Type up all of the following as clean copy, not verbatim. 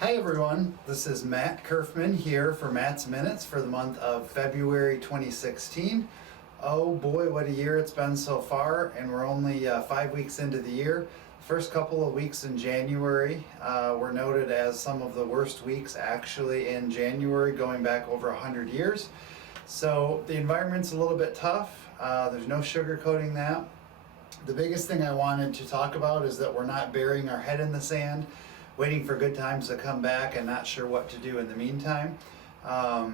Hi everyone, this is Matt Curfman here for Matt's Minutes for the month of February 2016. Oh boy, what a year it's been so far, and we're only 5 weeks into the year. First couple of weeks in January were noted as some of the worst weeks actually in January, going back over 100 years. So the environment's a little bit tough. There's no sugarcoating that. The biggest thing I wanted to talk about is that we're not burying our head in the sand, waiting for good times to come back and not sure what to do in the meantime. I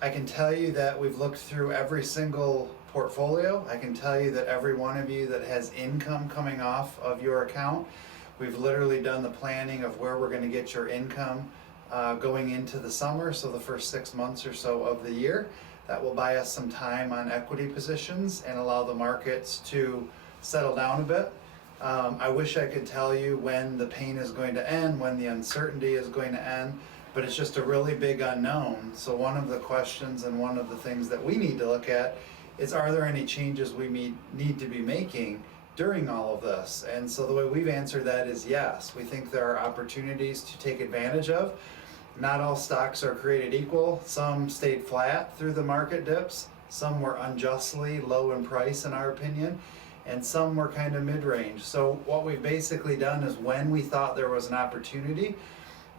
can tell you that we've looked through every single portfolio. I can tell you that every one of you that has income coming off of your account, we've literally done the planning of where we're going to get your income going into the summer, so the first 6 months or so of the year. That will buy us some time on equity positions and allow the markets to settle down a bit. I wish I could tell you when the pain is going to end, when the uncertainty is going to end, but it's just a really big unknown. So one of the questions and one of the things that we need to look at is, are there any changes we need to be making during all of this? And so the way we've answered that is yes. We think there are opportunities to take advantage of. Not all stocks are created equal. Some stayed flat through the market dips. Some were unjustly low in price in our opinion, and some were kind of mid-range. So what we've basically done is, when we thought there was an opportunity,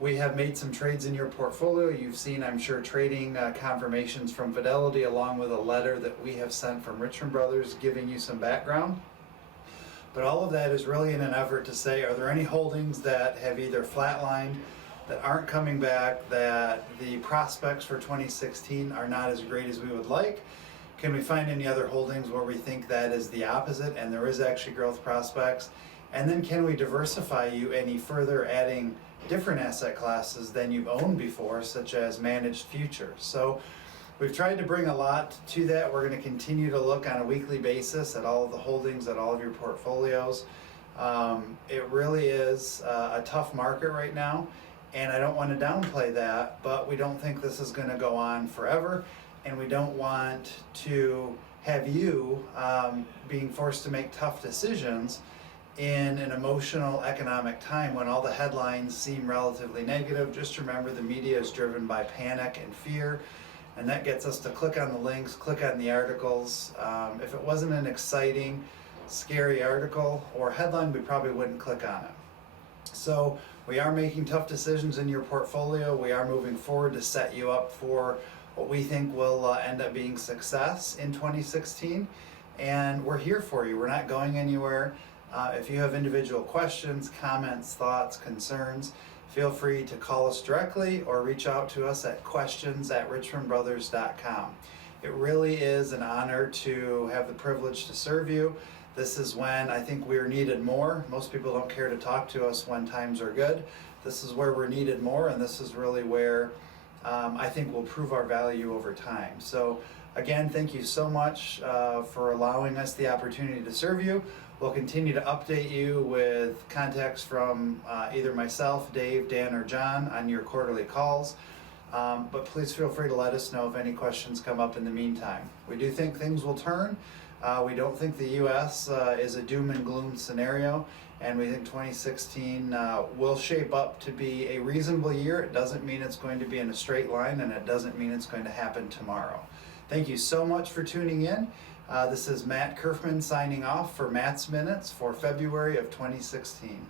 we have made some trades in your portfolio. You've seen, I'm sure, trading confirmations from Fidelity, along with a letter that we have sent from Richmond Brothers giving you some background. But all of that is really in an effort to say, are there any holdings that have either flatlined, that aren't coming back, that the prospects for 2016 are not as great as we would like? Can we find any other holdings where we think that is the opposite and there is actually growth prospects? And then can we diversify you any further, adding different asset classes than you've owned before, such as managed futures? So we've tried to bring a lot to that. We're going to continue to look on a weekly basis at all of the holdings, at all of your portfolios. It really is a tough market right now, and I don't want to downplay that, but we don't think this is going to go on forever. And we don't want to have you being forced to make tough decisions in an emotional economic time when all the headlines seem relatively negative. Just remember, the media is driven by panic and fear, and that gets us to click on the links, click on the articles. If it wasn't an exciting, scary article or headline, we probably wouldn't click on it. So we are making tough decisions in your portfolio. We are moving forward to set you up for what we think will end up being success in 2016. And we're here for you. We're not going anywhere. If you have individual questions, comments, thoughts, concerns, feel free to call us directly or reach out to us at questions@richmondbrothers.com. It really is an honor to have the privilege to serve you. This is when I think we're needed more. Most people don't care to talk to us when times are good. This is where we're needed more, and this is really where I think will prove our value over time. So again, thank you so much for allowing us the opportunity to serve you. We'll continue to update you with contacts from either myself, Dave, Dan, or John on your quarterly calls. But please feel free to let us know if any questions come up in the meantime. We do think things will turn. We don't think the U.S. is a doom and gloom scenario, and we think 2016 will shape up to be a reasonable year. It doesn't mean it's going to be in a straight line, and it doesn't mean it's going to happen tomorrow. Thank you so much for tuning in. This is Matt Curfman signing off for Matt's Minutes for February of 2016.